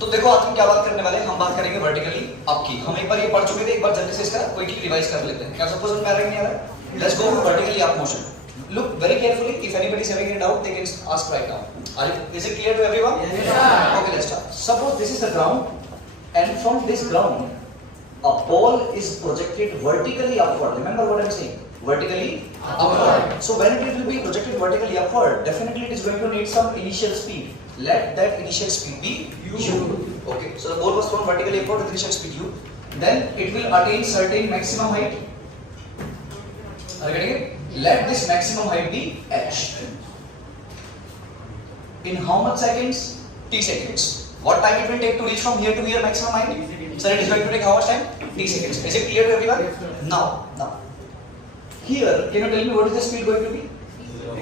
तो देखो आज हम क्या बात करने वाले हैं, हम बात करेंगे वर्टिकली अप की। हम एक बार ये पढ़ चुके थे, एक बार जल्दी से इसका क्विकली रिवाइज कर लेते हैं। क्या सबको समझ में आ रहा है नहीं आ रहा? Let's go vertically up motion. Look very carefully. If anybody is having any doubt, they can ask right now. Is it clear to everyone? Yes, sir. Okay, let's start. Suppose this is the ground, and from this ground, a ball is projected vertically upward. Remember what I'm saying? Vertically upward. So when it will be projected vertically upward, definitely it is going to need some initial speed. Let that initial speed be u. Okay. So the ball was thrown vertically upward with initial speed u. Then it will attain certain maximum height. Are you getting it? Let this maximum height be h. In how much seconds? T seconds. What time it will take to reach from here to here maximum height? Sir, it is going to take how much time? T seconds. Is it clear to everyone? Now. Here, can you tell me what is the speed going to be?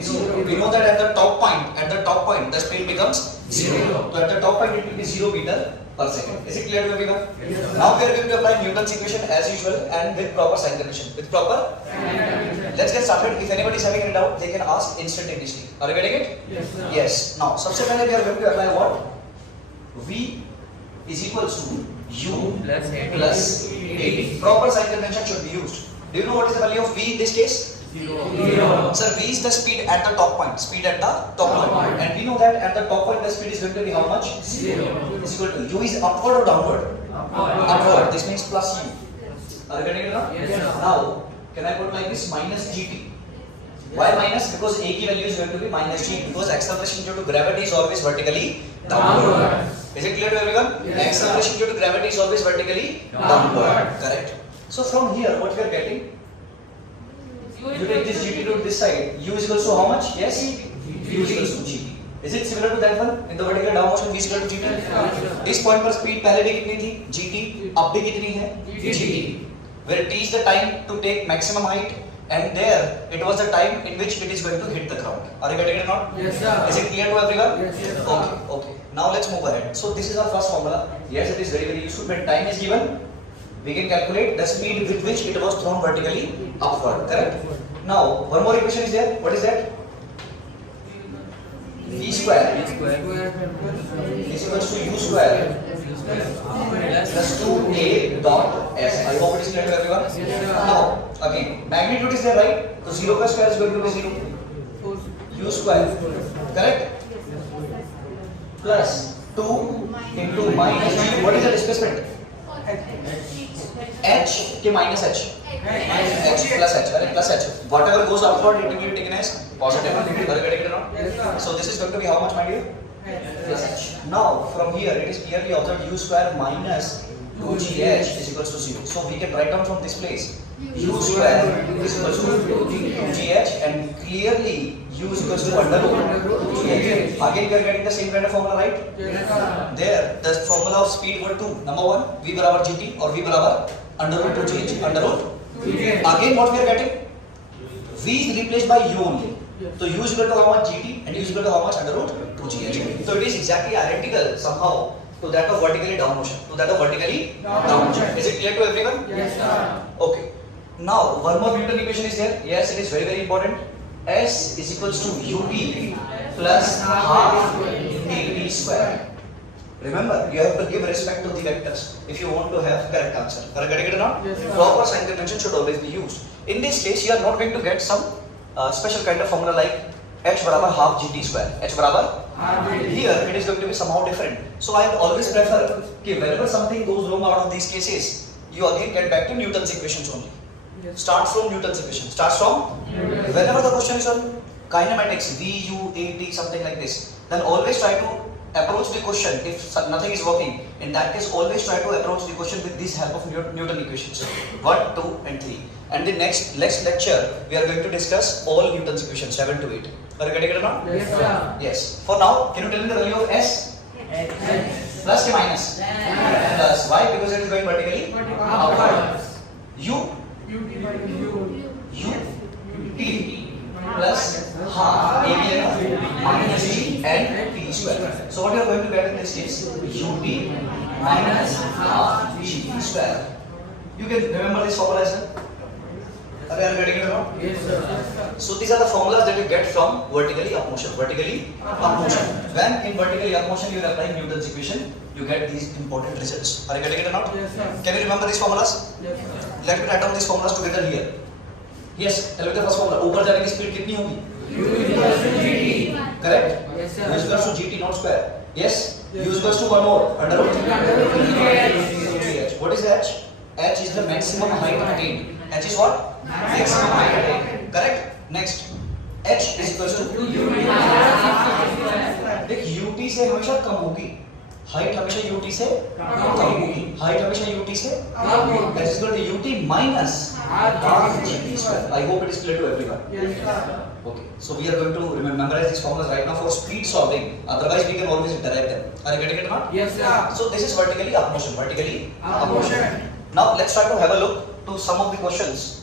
Zero. We know that at the top point, the speed becomes 0. So at the top point, it will be 0 meter per second. Is it clear to everyone? Yes, now we are going to apply Newton's equation as usual and with proper sign convention. With proper? Let's get started. If anybody is having any doubt, they can ask instantaneously. Are you getting it? Yes, sir. Yes. Now, सबसे पहले we are going to apply what? V is equals to U plus 80. Proper sign convention should be used. Do you know what is the value of V in this case? 0. Sir, V is the speed at the top point. Speed at the top point. And we know that at the top point the speed is going to be how much? 0. Is equal to U is upward or downward? Upward. This means plus U. Are you getting it now? Yes, sir. Now, can I put like this minus GT? Why minus? Because A की value is going to be minus G. Because acceleration due to gravity is always vertically downward. Is it clear to everyone? Yes, Acceleration due to gravity is always vertically downward. Correct. So from here, what we are getting? You take this GT to this side. U is equal to how much? Yes? U is equal to GT. Is it similar to that one? In the vertical down motion, V is equal to GT. इस point पर speed पहले भी कितनी थी? GT. अब भी कितनी है? GT. Where T is the time to take maximum height, and there it was the time in which it is going to hit the ground. Are you getting it or not? Yes, sir. Is it clear to everyone? Yes, sir. Okay. Now let's move ahead. So this is our first formula. Yes, it is very useful. When time is given, we can calculate the speed with which it was thrown vertically upward. Correct? Now, one more equation is there. What is that? V square is equals to U square plus 2A dot S. I hope it is clear to everyone. Yes, sir. Now, again, magnitude is there, right? So 0 का square is going to be 0. U square. Correct? Plus 2 into minus G. What is the displacement? H के minus H. H plus H. Correct? Plus H. Whatever goes outward, it will be taken as positive. Are you getting it or not? Yes, sir. So this is going to be how much, my dear? Plus H. Now from here, it is clearly observed U square minus 2GH is equals to 0. So we can write down from this place U square is equals to 2GH, and clearly U is equals to under root 2GH. Again, we are getting the same kind of formula, right? Yes, sir. There, the formula of speed were two. Number one, V बराबर GT और V बराबर under root 2GH. Under root. Again, what we are getting? V is replaced by U only. So U is equal to how much GT and U is equal to how much under root 2GH. So it is exactly identical somehow to that of vertically down motion. Down motion. Is it clear to everyone? Yes, sir. Okay. Now one more Newton equation is there. Yes, it is very important. S is equals to UT plus half AT square. Remember, you have to give respect to the vectors if you want to have correct answer. Are you getting it or not? Yes, sir. Proper sign convention should always be used. In this case, you are not going to get some special kind of formula like H बराबर half GT square. H बराबर here it is going to be somehow different. So I always prefer कि whenever something goes wrong out of these cases, you again get back to Newton's equations only. Start from Newton's equation. Starts from whenever the question is on kinematics, V, U, A, T, something like this, then always try to approach the question. If nothing is working, in that case, always try to approach the question with this help of Newton equations 1, 2, and 3. And the next lecture, we are going to discuss all Newton's equations 7 to 8. Are you getting it or not? Yes, sir. Yes. For now, can you tell me the value of S? Plus or minus? Plus. Why? Because it is going vertically upward. U T plus half AB minus G and T square. So what you are going to get in this case? UT minus half G square. You can remember this formula as well. Are you getting it or not? Yes, sir. So these are the formulas that you get from vertically up motion. Vertically up motion. When in vertically up motion you are applying Newton's equation, you get these important results. Are you getting it or not? Yes, sir. Can you remember these formulas? Yes, sir. Let me write down these formulas together here. Yes, tell me the first formula. ऊपर जाने की speed कितनी होगी? U is equals to GT. Correct? Yes, sir. U is equals to GT not square. Yes. U is equals to 1 more under root 3. Under root 3h. What is H? H is the maximum height attained. H is what? Maximum height attained. Correct? Next. H is equals to देख UT से हमेशा कम होगी. Height हमेशा UT से कम होगी. Height हमेशा UT से कम होगी. That is equal to UT minus half GT square. I hope it is clear to everyone. Yes, sir. Okay, so we are going to memorize these formulas right now for speed solving. Otherwise, we can always derive them. Are you getting it or not? Yes, sir. So this is vertically up motion. Vertically Up motion. Now let's try to have a look to some of the questions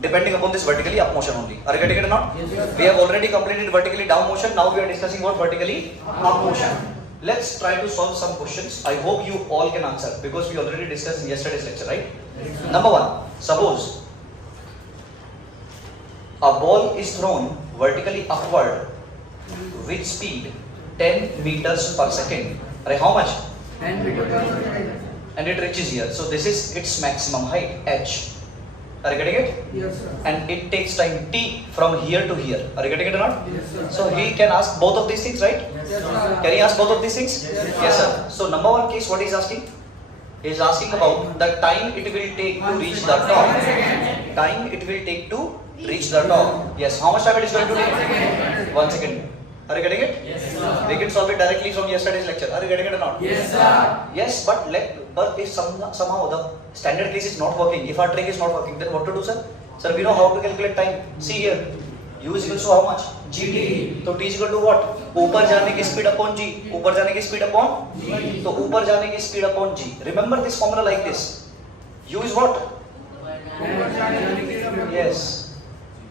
depending upon this vertically up motion only. Are you getting it or not? Yes, sir. We have already completed vertically down motion. Now we are discussing about vertically up motion. Let's try to solve some questions. I hope you all can answer because we already discussed in yesterday's lecture, right? Number one, suppose a ball is thrown vertically upward with speed 10 meters per second. Right, how much? 10 meters per second. And it reaches here. So this is its maximum height, h. Are you getting it? Yes, sir. And it takes time t from here to here. Are you getting it or not? Yes, sir. So he can ask both of these things, right? Yes, sir. Can he ask both of these things? Yes, sir. So number one case, what he's asking? He's asking about the time it will take to reach the top. Time it will take to reach the top. Yes. How much time it is going to take? 1 second. Are you getting it? Yes, sir. We can solve it directly from yesterday's lecture. Are you getting it or not? Yes, sir. Yes, but if somehow the standard case is not working, if our trick is not working, then what to do, sir? Sir, we know how to calculate time. See here, U is equals to how much? GT. So T is equal to what? ऊपर जाने की speed upon G. ऊपर जाने की speed upon G. तो ऊपर जाने की speed upon G. Remember this formula like this. U is what? Yes.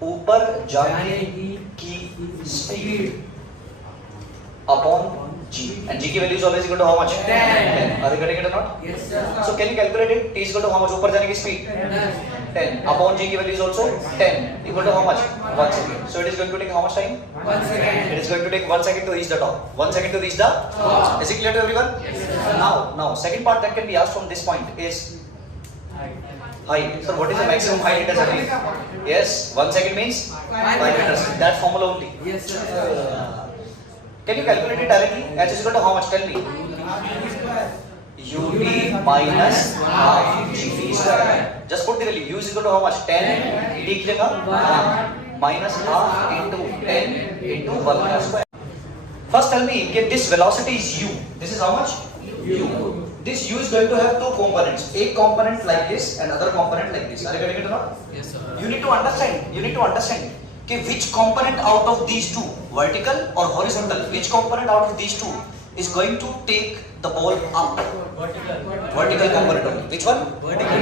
ऊपर जाने की speed upon G. And G की value is always equal to how much? 10. Are you getting it or not? Yes, sir. So can you calculate it? T is equal to how much? ऊपर जाने की speed? 10. Upon G की value is also 10. Equal to how much? 1 second. So it is going to take how much time? 1 second. It is going to take 1 second to reach the top. 1 second to reach the top. Is it clear to everyone? Yes, sir. Now, second part that can be asked from this point is height. So what is the maximum height it has attained? Yes, 1 second means 5 meters. That formula only. Yes, sir. Can you calculate it directly? H is equal to how much? Tell me. UT minus half GT square. Just put the value. U is equal to how much? 10. T की जगह 1 minus half into 10 into 1 square. First tell me, okay, this velocity is U. This is how much? U. This U is going to have two components. A component like this and other component like this. Are you getting it or not? Yes, sir. You need to understand. Okay, which component out of these two, vertical or horizontal, which component out of these two is going to take the ball up? Vertical component only. Which one? Vertical.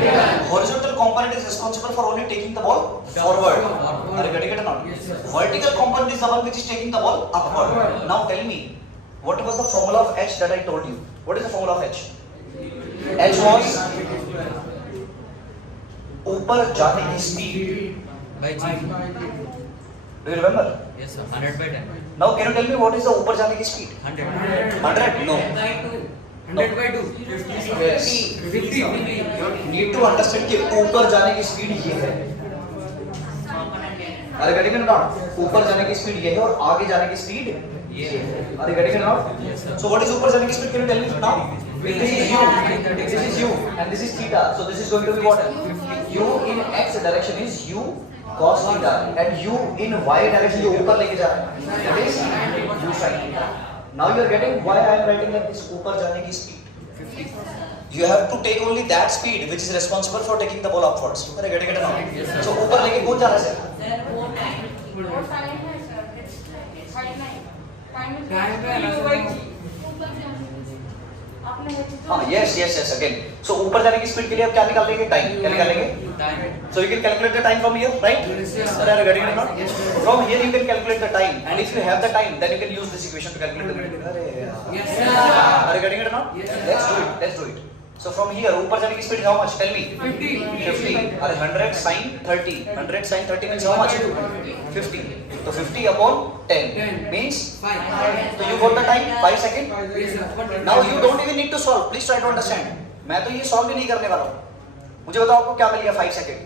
Horizontal component is responsible for only taking the ball forward. Are you getting it or not? Yes, sir. Vertical component is the one which is taking the ball upward. Now tell me, what was the formula of H that I told you? What is the formula of H? H was ऊपर जाने की speed. By G. Do you remember? Yes, sir. 100 by 10. Now can you tell me what is the ऊपर जाने की speed? 100. 100? No. 100 by 2. 50. Yes. 50. You need to understand कि ऊपर जाने की speed ये है. Are you getting it or not? ऊपर जाने की speed ये है और आगे जाने की speed ये है. Are you getting it or not? Yes, sir. So what is ऊपर जाने की speed? Can you tell me now? This is U. This is U. And this is theta. So this is going to be what? U in x direction is U cos theta. And U in y direction जो ऊपर लेके जा रहा है. That is U sin theta. Now you are getting why I am writing like this. ऊपर जाने की speed. You have to take only that speed which is responsible for taking the ball upwards. Are you getting it or not? Yes, sir. So ऊपर लेके कौन जा रहा है? Sir, वो time है sir. It's height नहीं. Time is Time का अलग ऊपर से आपने वो चीज़ हाँ yes again. So ऊपर जाने की speed के लिए आप क्या निकाल लेंगे? Time. क्या निकाल लेंगे? Time. So you can calculate the time from here, right? Yes, sir. Are you getting it or not? Yes, sir. From here you can calculate the time, and if you have the time, then you can use this equation to calculate the minute. Yes, sir. Are you getting it or not? Yes, sir. Let's do it. So from here ऊपर जाने की speed is how much? Tell me. 50. 50. अरे 100 sin 30. 100 sin 30 means how much? 50. तो 50 upon 10 means. 5. So you got the time 5 seconds. Yes, sir. Now you don't even need to solve. Please try to understand. मैं तो ये solve भी नहीं करने वाला हूँ. मुझे बताओ आपको क्या मिल गया 5 second.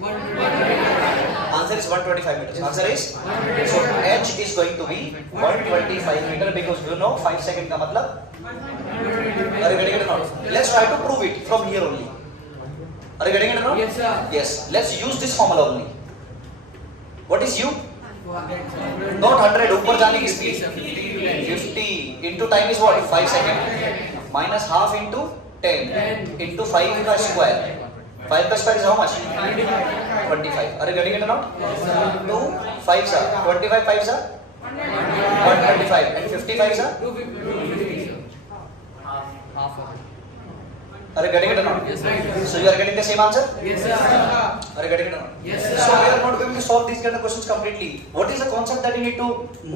Answer is 125 meters. Answer is so h is going to be 125 meter because you know 5 second का मतलब. Are you getting it or not? Let's try to prove it from here only. Are you getting it or not? Yes, sir. Yes. Let's use this formula only. What is u? Not 100. ऊपर जाने की speed. 50 into time is what? 5 second. Minus half into 10 into 5 का square. 5 का square is how much? 25. Are you getting it or not? 2 5s are 25 5s are 125 and 55s are. 250. Half of it. Are you getting it or not? Yes, right. So you are getting the same answer? Yes, sir. Are you getting it or not? Yes, sir. So we are not going to solve these kind of questions completely. What is the concept that you need to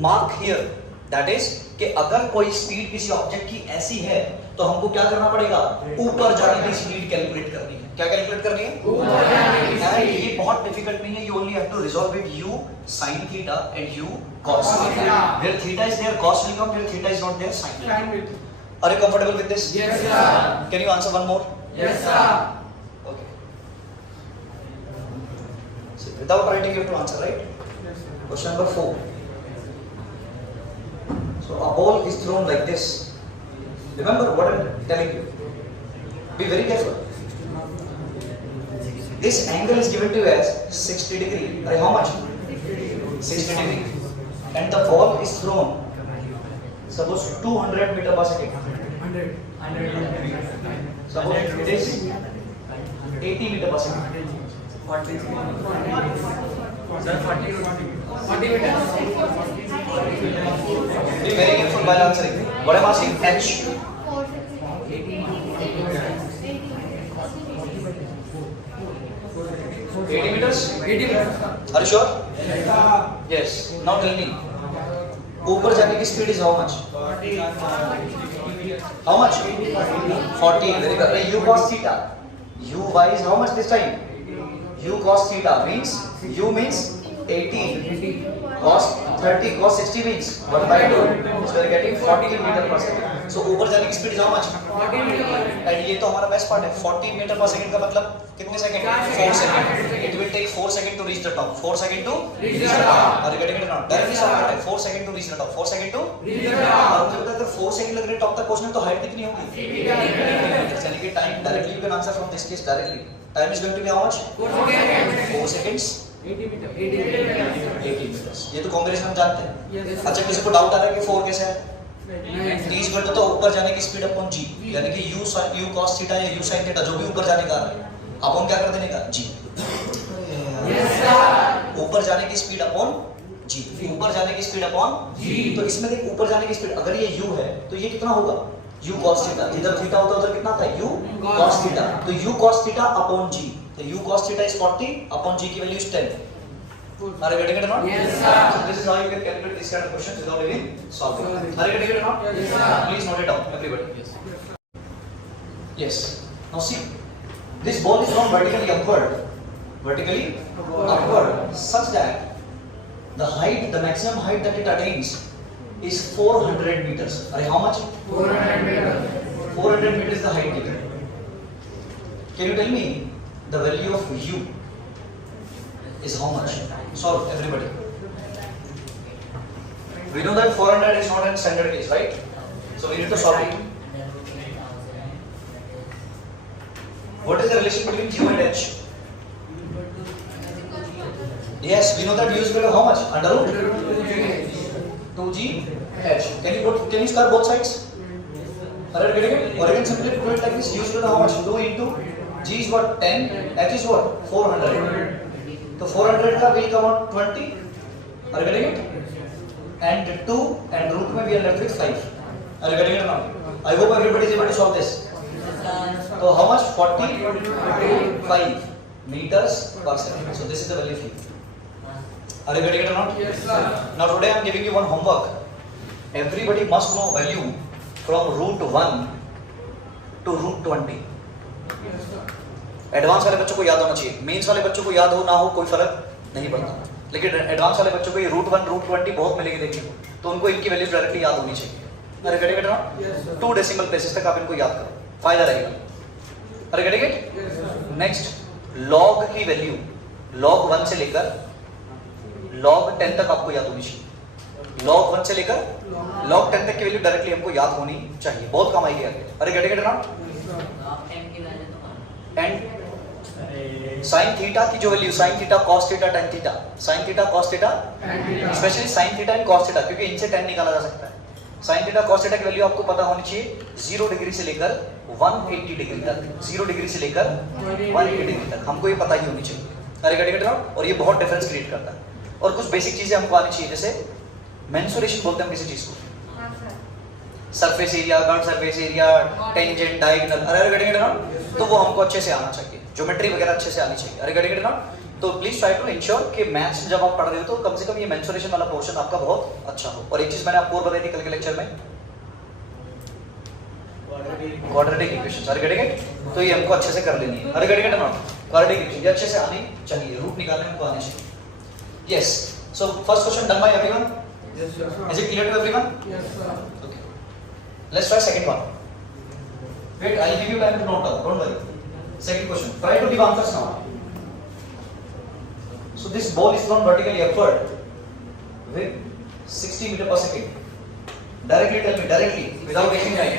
mark here? That is कि अगर कोई speed किसी object की ऐसी है तो हमको क्या करना पड़ेगा? ऊपर जाने की स्पीड कैलकुलेट करनी है. क्या कैलकुलेट करनी है? ऊपर जाने की And ये बहुत डिफिकल्ट नहीं है. You only have to resolve with u sin theta and u cos theta. Where theta is there, cos will come. Where theta is not there, sin will come. Are you comfortable with this? Yes, sir. Can you answer one more? Yes, sir. Okay. So without writing, you have to answer, right? Question number 4. So a ball is thrown like this. Remember what I'm telling you. Be very careful. This angle is given to you as 60 degree. Right, how much? 60 degree. And the ball is thrown. Suppose 200 meter per second. 100. Suppose it is 80 meter per second. 40. Sir, 40 meters. Be very careful while answering. What I'm asking, h. 80 meters? 80 meters. Are you sure? Yes. Now tell me. ऊपर जाने की speed is how much? How much? 40. Very good. U cos theta. U y is how much this time? U cos theta means U means 80. Cos 30. Cos 60 means 1 by 2. So we are getting 40 meter per second. So ऊपर जाने की speed is how much? 40 meters. And ये तो हमारा best part है. 40 meter per second का मतलब कितने second? 4 second. It will take 4 seconds to reach the top. 4 seconds to reach the top. Are you getting it or not? Directly solve करते हैं. 4 seconds to reach the top. 4 seconds to reach the top. और मुझे पता है अगर 4 seconds लग रहे top तक पहुंचने तो height कितनी होगी? यानी कि time directly you can answer from this case directly. Time is going to be how much? 4 seconds. 80 meters. 80 meters. 80 meters. ये तो कॉम्बिनेशन हम जानते हैं. Yes. अच्छा किसी को डाउट आ रहा है कि 4 कैसे है? Nice. t is equal to तो ऊपर जाने की स्पीड अपॉन g यानी कि u cos थीटा या u sin थीटा जो भी ऊपर जाने का अपॉन क्या कर देने का g. Yes, sir. ऊपर जाने की स्पीड अपॉन g. ऊपर जाने की स्पीड अपॉन G. तो इसमें देख ऊपर जाने की स्पीड अगर ये u है तो ये कितना होगा? u cos theta. इधर थीटा होता उधर कितना था? u cos theta. तो u cos theta upon g. तो u cos theta is 40 upon g की value is 10. Are you getting it or not? Yes, sir. So this is how you can calculate this kind of questions without even solving. Are you getting it or not? Yes, sir. Please note it down, everybody. Yes. Now see, this ball is thrown vertically upward, such that the height, the maximum height that it attains is 400 meters. Are how much? 400 meters. 400 meters the height given. Can you tell me the value of u is how much? Solve everybody. We know that 400 is not a standard case, right? So we need to solve it. What is the relation between Q and H? Yes, we know that U is equal to how much? Under root 2G H. Can you square both sides? Are you getting it? Or you can simply do it like this. U is equal to how much? 2 into G is what? 10. H is what? 400. So 400 का will come out 20. Are you getting it? And 2 and root में we are left with 5. Are you getting it or not? I hope everybody is able to solve this. So how much? 45 meters per second. So this is the value of u. Are you getting it or not? Yes, sir. Now today I am giving you one homework. Everybody must know value from root 1 to root 20. Advance वाले बच्चों को याद होना चाहिए, mains वाले बच्चों को याद हो ना हो कोई फर्क नहीं पड़ता, लेकिन एडवांस वाले बच्चों को ये रूट 1 रूट 20 बहुत मिलेगी देखने को, तो उनको इनकी वैल्यू डायरेक्टली याद होनी चाहिए। अरे गेट इट ना, 2 डेसिमल प्लेसेस तक आप इनको याद करो, फायदा रहेगा। अरे गेट इट। नेक्स्ट, लॉग की वैल्यू log 1 से लेकर log 10 तक आपको याद होनी चाहिए। log 1 से लेकर log 10 तक की वैल्यू डायरेक्टली हमको याद होनी चाहिए, बहुत कम आएगी आगे। अरे गेट इट ना। एंड sin थीटा की जो value sin theta cos theta tan theta, sin theta cos theta, specially sin theta and cos theta, क्योंकि इनसे tan निकाला जा सकता है। sin थीटा cos थीटा की वैल्यू आपको पता होनी चाहिए 0 डिग्री से लेकर 180 डिग्री तक, 0 डिग्री से लेकर 180 डिग्री तक हमको ये पता ही होनी चाहिए। अरे गेट इट। और ये बहुत डिफरेंस क्रिएट करता है। और कुछ बेसिक चीजें हमको आनी चाहिए, जैसे मेंसुरेशन बोलते हैं किसी चीज को, हाँ sir. Surface area, cut surface area, tangent, diagonal, अरे गेटिंग इट ना, तो वो हमको अच्छे से आना चाहिए, ज्योमेट्री वगैरह अच्छे से आनी चाहिए। अरे गेटिंग इट ना, तो प्लीज ट्राई टू इंश्योर कि मैथ्स जब आप पढ़ रहे हो तो कम से कम ये मेंसुरेशन वाला पोर्शन आपका बहुत अच्छा हो। और एक चीज मैंने आपको और बताई थी कल के लेक्चर में, क्वाड्रेटिक इक्वेशंस। अरे गेटिंग इट, तो ये हमको अच्छे से कर लेनी है। अरे गेटिंग इट ना, क्वाड्रेटिक इक्वेशन ये अच्छे से आनी चाहिए, रूट निकालने में हमको आनी चाहिए। Yes, so first question done by everyone, is it clear to everyone? Okay. Let's try second one. Wait, I'll give you time to note down. Don't worry. Second question. Try to give answers now. So this ball is thrown vertically upward with 60 meter per second. Directly tell me, directly, without wasting time.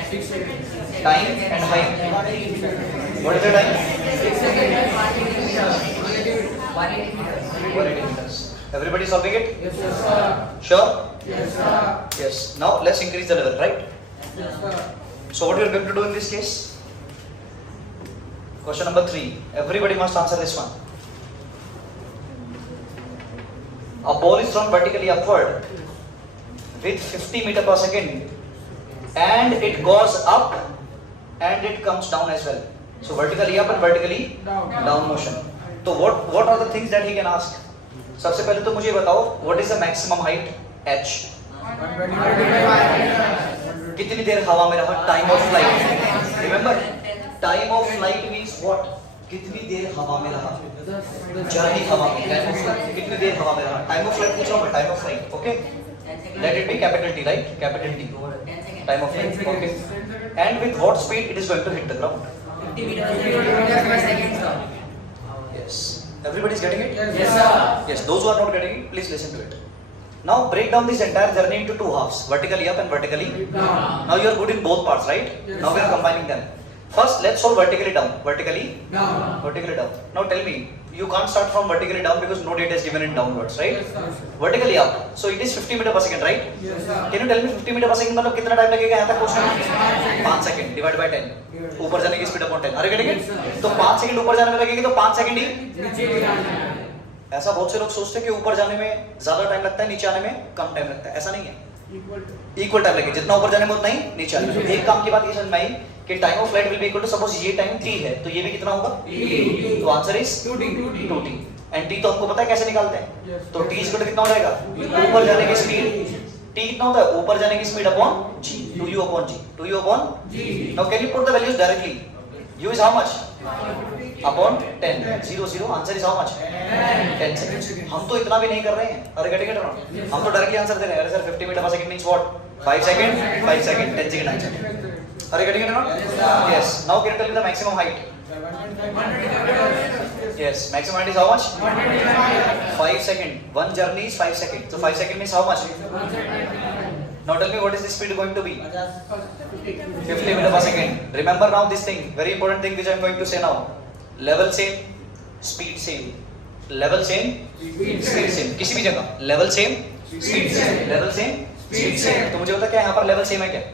Time and height. What is the time? 180 meters. Everybody solving it? Yes, sir. Sure? Yes, sir. Yes. Now let's increase the level, right? Yes, sir. So what we are going to do in this case? Question number 3. Everybody must answer this one. A ball is thrown vertically upward with 50 meter per second, and it goes up and it comes down as well. So vertically up and vertically down motion. So what are the things that he can ask? सबसे पहले तो मुझे बताओ, what is the maximum height? H. कितनी देर हवा में रहा? Time of flight. Remember, time of flight means what? कितनी देर हवा में रहा? जर्नी हवा में, time of flight. कितनी देर हवा में रहा? Time of flight पूछ रहा हूँ मैं, time of flight. Okay? Let it be capital T, right? Capital T. Time of flight. Okay. And with what speed it is going to hit the ground? 50 meters per second, sir. Yes. Everybody is getting it? Yes, sir. Yes. Those who are not getting it, please listen to it. Now break down this entire journey into 2 halves, vertically up and vertically Down. Now you are good in both parts, right? Yes, Now we are sir. combining them. First, let's solve vertically down. Vertically Down. down. Now tell me, you can't start from vertically down because no data is given in downwards, right? Yes, sir. Vertically up. So it is 50 meter per second, right? Yes, sir. Can you tell me 50 meter per second मतलब कितना time लगेगा यहाँ तक पहुँचने में? 5 second divide by 10. ऊपर जाने की स्पीड अपॉन 10. अरे गेटिंग इट? तो 5 सेकंड ऊपर जाने में लगेगी तो 5 सेकंड ही. नीचे गिराना है. ऐसा बहुत से लोग सोचते हैं कि ऊपर जाने में ज्यादा टाइम लगता है, नीचे आने में कम टाइम लगता है. ऐसा नहीं है. इक्वल टाइम लगेगा, जितना ऊपर जाने में उतना ही नीचे आने में. एक काम की बात ये समझ में आई कि time of flight will be equal to, suppose ये टाइम t है तो ये भी कितना होगा? तो answer is 2t. And t तो हमको पता है कैसे निकालते हैं. तो t इक्वल टू कितना हो जाएगा? ऊपर जाने की स्पीड. t कितना होता है? ऊपर जाने की speed upon g. 2u upon g. 2u upon g. Now can you put the values directly? u is how much? Upon 10. 0 0. Answer is how much? 10 seconds. हम तो इतना भी नहीं कर रहे हैं. अरे गेट इट? हम तो डायरेक्टली आंसर दे रहे हैं. अरे sir 50 metre per second means what? 5 second 5 second 10 second answer. अरे get it? Yes. Now can tell me the maximum height? Yes, maximum height is how much? 5 seconds. One journey is 5 seconds. So 5 seconds means how much? Now tell me what is the speed going to be? 50 meter per second. Remember now this thing, very important thing which I am going to say now. Level same, speed same. Level same, speed same. किसी भी जगह level same, speed same. Level same, speed same. तो मुझे बता क्या यहाँ पर level same है क्या?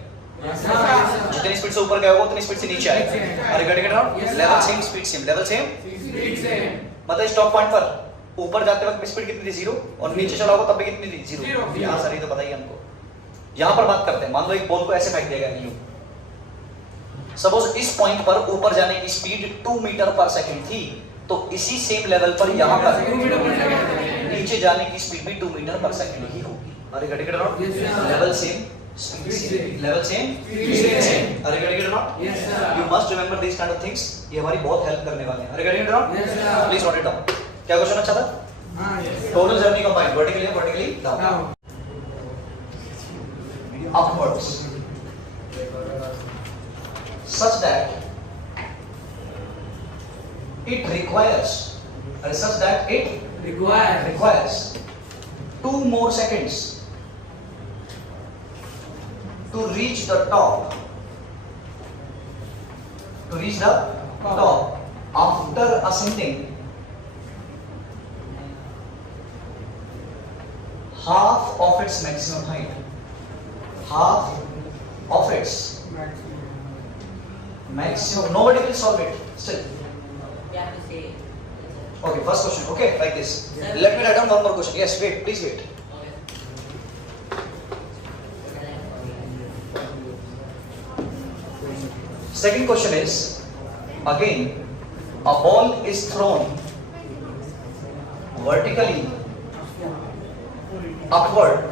जितनी स्पीड से ऊपर गया होगा उतनी स्पीड से नीचे आएगा. अरे get it? Level same speed same. Level same मतलब स्टॉप पॉइंट पर ऊपर जाते वक्त स्पीड कितनी थी? 0. और नीचे चला होगा तब भी कितनी थी? 0. हाँ सर, ये तो बताइए हमको. यहाँ पर बात करते हैं. मान लो एक बॉल को ऐसे फेंक देगा यूं. सपोज इस पॉइंट पर ऊपर जाने की स्पीड 2 मीटर पर सेकंड थी, तो इसी सेम लेवल पर यहाँ पर नीचे जाने की स्पीड भी 2 मीटर पर सेकंड ही होगी. अरे get it? Level same Speed same. Level same. Speed same. Are you getting it or not? Yes, sir. You must remember these kind of things. ये हमारी बहुत हेल्प करने वाले हैं. Are you getting it or not? Yes, sir. Please note it down. क्या question अच्छा था? हाँ, yes. Total journey combined. Vertically down. Now. Upwards. Such that it requires. Such that it requires 2 more seconds to reach the top. To reach the top after ascending half of its maximum height. Half of its maximum. Nobody will solve it. Still. You have to say. Okay, first question. Okay, like this. Sir. Let me write down one more question. Yes, wait. Please wait. Second question is, again, a ball is thrown vertically upward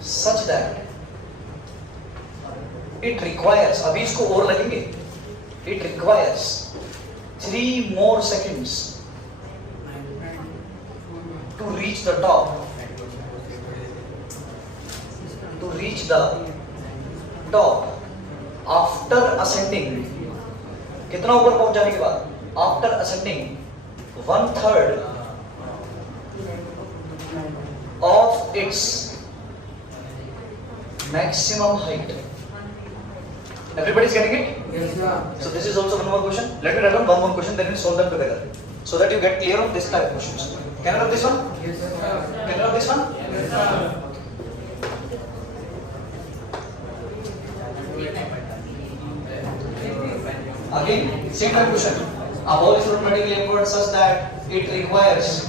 such that it requires, अभी इसको और लगेंगे, it requires 3 more seconds to reach the top. To reach the top after ascending. कितना ऊपर पहुंच जाने के बाद? After ascending 1/3 of its maximum height. Everybody is getting it? Yes, sir. So this is also one more question. Let me write down one more question, then we'll solve them together, so that you get clear on this type of questions. Can I have this one? Yes, sir. Can I have this one? Yes, sir. Again, same type of question. A ball is thrown vertically upward such that it requires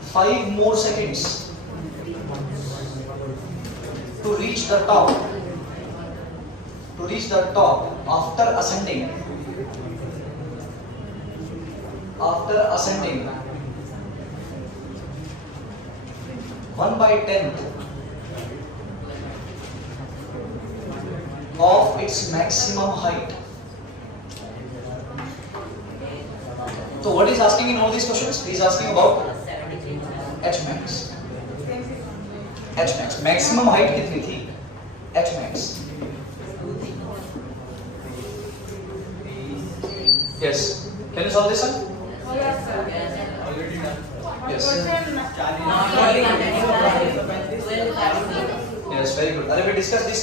5 more seconds to reach the top. To reach the top after ascending. After ascending 1/10 of its maximum height. So what is asking in all these questions? He is asking about H max. H max. Maximum height कितनी थी? H max. Yes. Can you solve this one? Yes, sir. Yes. Yes, very good. Are we discussed this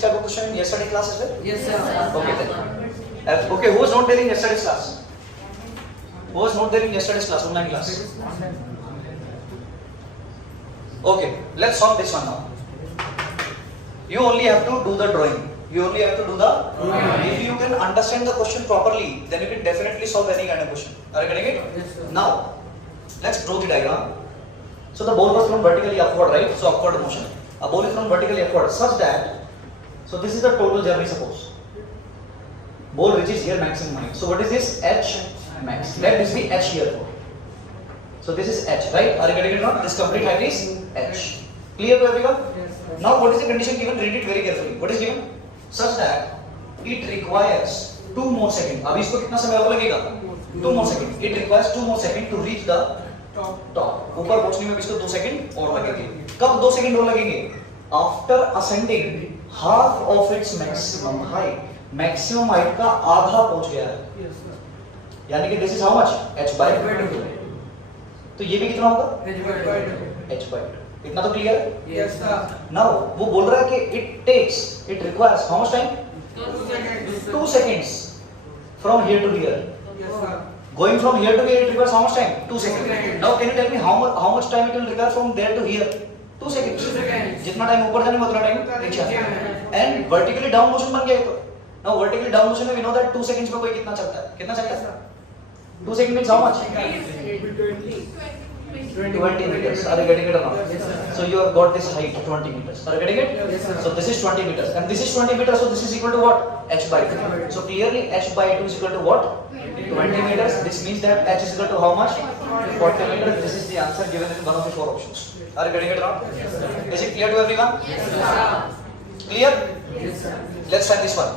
type of question in yesterday class as well? Yes, sir. Okay then. Okay, who was not there in yesterday's class? Who was not there in yesterday's class, online class? Okay, let's solve this one now. You only have to do the drawing. You only have to do the drawing. If you can understand the question properly, then you can definitely solve any kind of question. Are you getting it? Yes, sir. Now, let's draw the diagram. So the ball was thrown vertically upward, right? So upward motion. A ball is thrown vertically upward such that, so this is the total journey, suppose. Ball reaches here maximum height. So what is this? H max. Let this be H here for. So this is H, right? Are you getting it now? This complete height is H. Clear to everyone? Yes, sir. Now what is the condition given? Read it very carefully. What is given? Such that it requires 2 more seconds. अभी इसको कितना समय और लगेगा? 2 more seconds. It requires 2 more seconds to reach the top. ऊपर पहुंचने में भी इसको 2 सेकंड और लगेंगे. कब 2 सेकंड और लगेंगे? After ascending half of its maximum height. Maximum height का आधा पहुंच गया है. Yes, sir. यानी कि this is how much? H by 2. तो ये भी कितना होगा? H by 2. इतना तो क्लियर है? Yes, sir. Now वो बोल रहा है कि it requires how much time? 2 seconds from here to here. Yes, sir. Going from here to here it requires how much time? 2 seconds. seconds. Now can you tell me how much time it will require from there to here? 2 seconds. 2 seconds. जितना time ऊपर जाने में उतना time नीचे आने. And vertically down motion बन गया ये तो. Now vertically down motion में we know that 2 seconds में कोई कितना चलता है? कितना चलता है? 2 seconds means how much? 20 meters. Are you getting it or not? Yes, sir. So you have got this height 20 meters. Are you getting it? Yes, sir. So this is 20 meters and this is 20 meters. So this is equal to what? H by 2. So clearly H by 2 is equal to what? 20 meters. This means that h is equal to how much? 40 meters. This is the answer given in one of the 4 options. Are you getting it now? Is it clear to everyone? Clear? Let's try this one.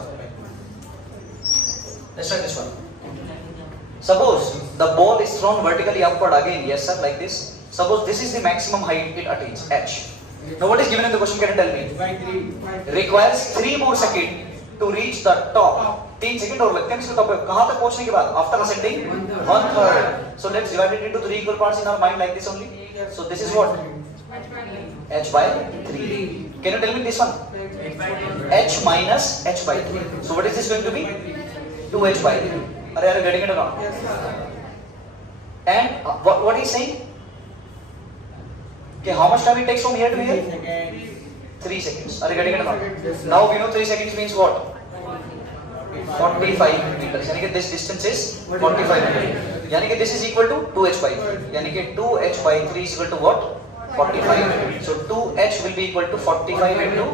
Let's try this one. Suppose the ball is thrown vertically upward again. Yes sir, like this. Suppose this is the maximum height it attains, h. Now what is given in the question? Can you tell me? Requires 3 more seconds to reach the top. 3 seconds और लगते हैं इसके top पे. कहाँ तक पहुँचने के बाद? After ascending 1/3. So let's divide it into 3 equal parts in our mind like this only. So this is what? H by 3. Can you tell me this one? H minus h by 3. So what is this going to be? 2h by 3. Are you getting it or not? And what is saying? Okay, how much time it takes from here to here? 3 seconds. Are you getting it or not? Now we know 3 seconds means what? 45 meters. यानी कि this distance is 45 meters. यानी कि this is equal to 2h by 3. यानी कि 2h by 3 is equal to what? 45 meters. So 2h will be equal to 45 into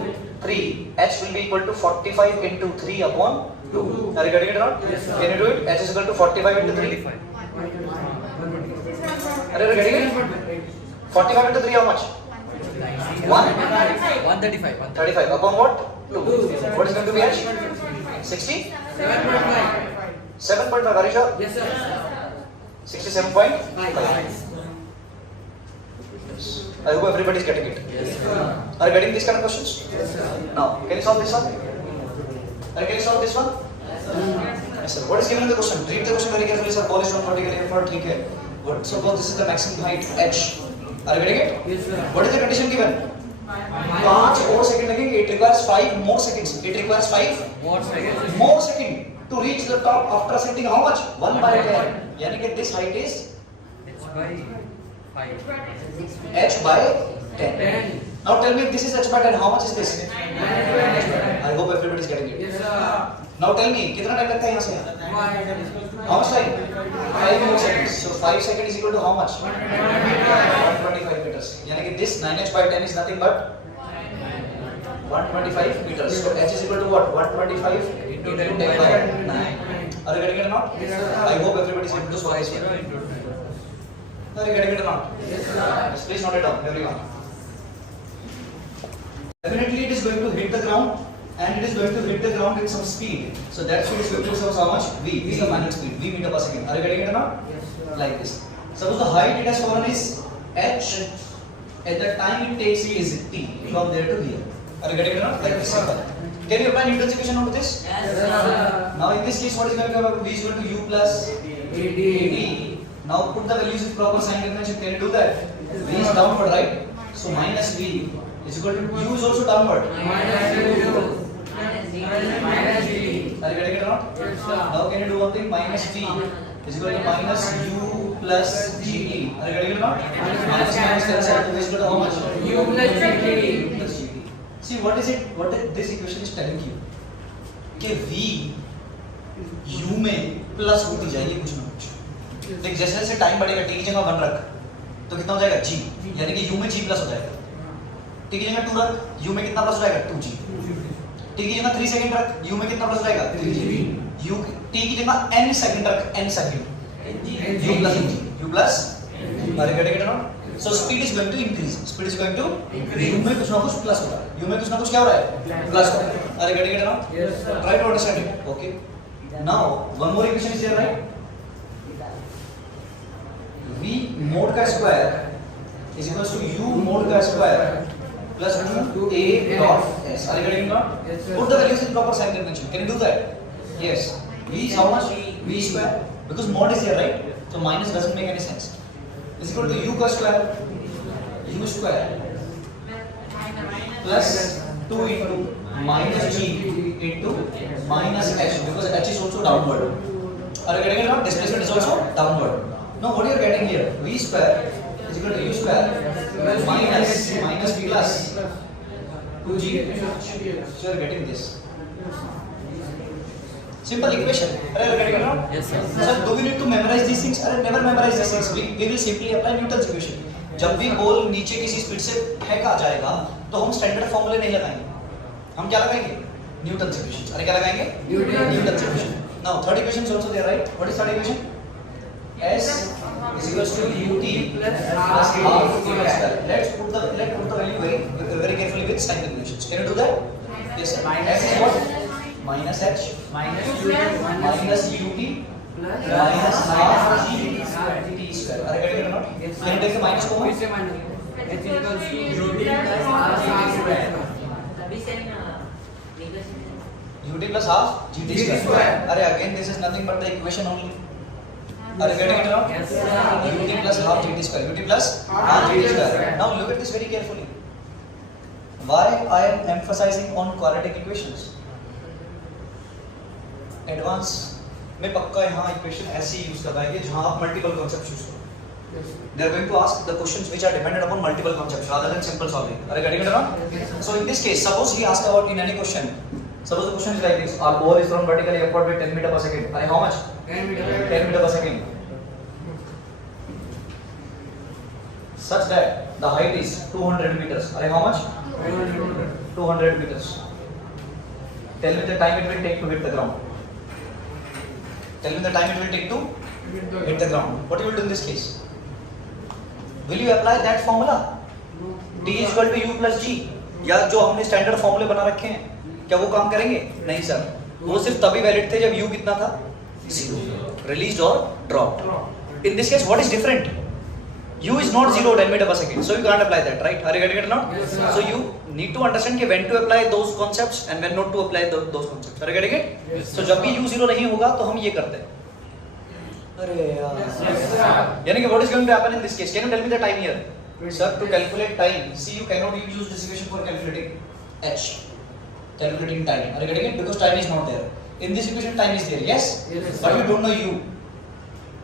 3. H will be equal to 45 into 3 upon 2. Are you getting it or not? Can you do it? H is equal to 45 into 3. Are you getting it? 45 into 3 how much? 135. 35 upon what? 2. What is going to be h? 60? 7.5. Are you sure? Yes, sir. 67.5. I hope everybody is getting it. Yes, sir. Are you getting these kind of questions? Yes, sir. Now, can you solve this one? Can you solve this one? Yes, sir. What is given in the question? Read the question very carefully, sir. Ball is not vertically upward. Okay. What? Suppose this is the maximum height h. Are you getting it? Yes, sir. What is the condition given? 5 more seconds लगेंगे. It requires 5 more seconds. It requires 5 More seconds. more seconds to reach the top after ascending how much? 1/10. यानी कि this height is H by 5. h by 10. Now tell me this is h by 10. How much is this? I hope everybody is getting it. Yes, sir. Now tell me कितना time लगता है यहाँ से? How much time? 5 more seconds. So 5 seconds is equal to how much? 125 meters. यानी कि this 9h by 10 is nothing but 125 meters. So h is equal to what? 125 into 10 by 9. Are you getting it or not? Yes, sir. I hope everybody is able to solve this one. Are you getting it or not? Yes, sir. Yes, please note it down, everyone. Definitely it is going to hit the ground and it is going to hit the ground with some speed. So that speed is going to be how much? V is the final speed. V meter per second. Are you getting it or not? Yes, sir. Like this. Suppose the height it has fallen is h. At the time it takes is t from there to here. Are you getting it or not? Like this simple. Can you apply Newton's equation onto this? Yes, sir. Now in this case what is going to happen? V is equal to u plus AD. AD. Now put the values with proper sign convention. Can you do that? V is downward, right? So minus V is equal to U is also downward. Minus U. Minus G. Are you getting it or not? Yes, sir. Now can you do one thing? Minus V is equal to minus U plus GT. Are you getting it or not? Minus cancel. So is equal to how much? U plus GT. Plus GT. See what is it? What this equation is telling you? कि V U में plus होती जाएगी कुछ ना कुछ. देख जैसे जैसे टाइम बढ़ेगा t की जगह 1 रख तो कितना हो जाएगा g यानी कि u में g प्लस हो जाएगा. t की जगह 2 रख u में कितना प्लस हो जाएगा 2g. t की जगह 3 सेकंड रख u में कितना प्लस हो जाएगा 3g. u t की जगह n सेकंड रख n second u plus g u plus are you getting it or not? So speed is going to increase. Speed is going to increase. u में कुछ ना कुछ plus होगा. u में कुछ ना कुछ क्या हो रहा है प्लस हो रहा है. Are you getting it or not? Yes, sir. Try to understand it. Okay. Now one more equation is there, right? V mod का square is equals to u mod का square plus 2a dot s. Are you getting it or not? Yes, sir. Put the values in proper sign convention. Can you do that? Yes. V is how much? V square because mod is here, right? So minus doesn't make any sense. Is equal to u का square u square plus 2 into minus g into minus h because h is also downward. Are you getting it or not? Displacement is also downward. Now what you are getting here? V square is equal to u square minus v plus 2g. So you are getting this. Simple equation. Are you getting it or not? Yes, sir. Sir, do we need to memorize these things? Or never memorize these things. We will simply apply Newton's equation. जब भी ball नीचे किसी speed से फेंका जाएगा तो हम standard फॉर्मूले नहीं लगाएंगे. हम क्या लगाएंगे? Newton equation. अरे क्या लगाएंगे? Newton equation. Now third equation is also there, right? What is third equation? S is equals to ut plus half dt square. Let's put the value very carefully with sign combinations. Can you do that? Yes, sir. S is what? Minus h minus ut minus half gt square. Are you getting it or not? Yes, Can you take the minus common? Which is minus? H equals to ut ut plus half gt square. ut plus half gt GT square. square. Are again this is nothing but the equation only. Are you getting it or not? Yes, sir. ut plus half gt square. Ut plus half gt square. Now look at this very carefully. Why I am emphasizing on quadratic equations? Advance में पक्का यहाँ equation ऐसे use करवाएंगे जहाँ आप multiple concepts use करो. They are going to ask the questions which are dependent upon multiple concepts rather than simple solving. Are you getting it or not? So in this case, suppose he asked about in any question. Suppose the question is like this: our ball is thrown vertically upward with 10 meter per second. Are how much? 10 meter. 10 meter per second. Such that the height is 200 meters. Are how much? 200 meters. Tell me the time it will take to hit the ground. Tell me the time it will take to hit the ground. What you will do in this case? Will you apply that formula? T is equal to u plus g. या जो हमने standard फॉर्मूले बना रखे हैं क्या वो काम करेंगे? नहीं सर, वो सिर्फ तभी वैलिड थे जब u कितना था? 0. Released or dropped. In this case, what is different? U is not 0 10 meter per second, so you can't apply that, right? Are you getting it or not? Yes, sir. So you need to understand कि when to apply those concepts and when not to apply those concepts. Are you getting it? Yes, So जब भी u 0 नहीं होगा तो हम ये करते हैं. अरे यार. यानी कि what is going to happen in this case? Can you tell me the time here? Sir, to calculate time, see you cannot use this equation for calculating h. Calculating time. Are you getting it? Because time is not there. In this equation, time is there. Yes. Yes, But sir. you don't know u.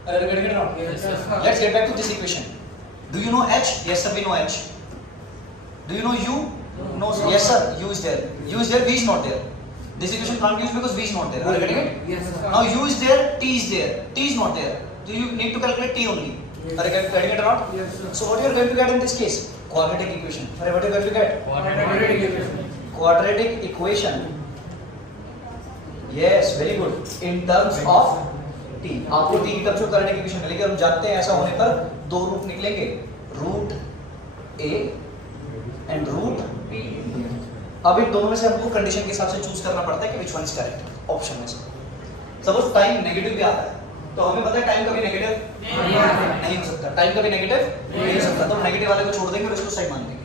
Are you getting it or not? Yes, sir. Let's get back to this equation. Do you know h? Yes, sir. We know h. Do you know u? No. Yes, sir. U is there. U is there. V is not there. This equation can't be used because V is not there. Are you getting it? Yes, sir. Now u is there, t is there. T is not there. So you need to calculate t only. Yes. Are you getting it or not? Yes, sir. So what you are going to get in this case? Quadratic equation. Sorry, what you are going to get? Quadratic equation. Quadratic equation. Yes, very good. In terms of t. आपको t की terms में quadratic equation मिलेगी और हम जानते हैं ऐसा होने पर दो रूट निकलेंगे. Root a and root b. अब इन दोनों में से हमको कंडीशन के हिसाब से चूज करना पड़ता है कि which one is correct option में से. सपोज टाइम नेगेटिव भी आता है तो हमें पता है टाइम कभी नेगेटिव नहीं हो सकता. टाइम कभी नेगेटिव नहीं हो सकता तो हम नेगेटिव वाले को छोड़ देंगे और इसको साइड मान देंगे.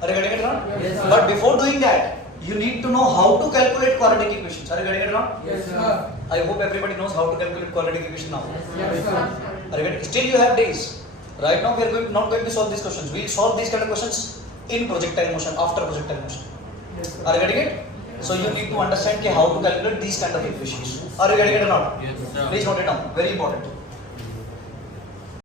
Are you getting it or not? Yes, sir. But before doing that, you need to know how to calculate quadratic equations. Are you getting it or not? Yes, sir. I hope everybody knows how to calculate quadratic equation now. Yes, sir. Are you getting? Still you have days. Right now we are not going to solve these questions. We will solve these kind of questions in projectile motion, after projectile motion. Yes, sir. Are you getting it? So you need to understand how to calculate these kind of equations. Are you getting it or not? Yes, sir. Please note it down. Very important.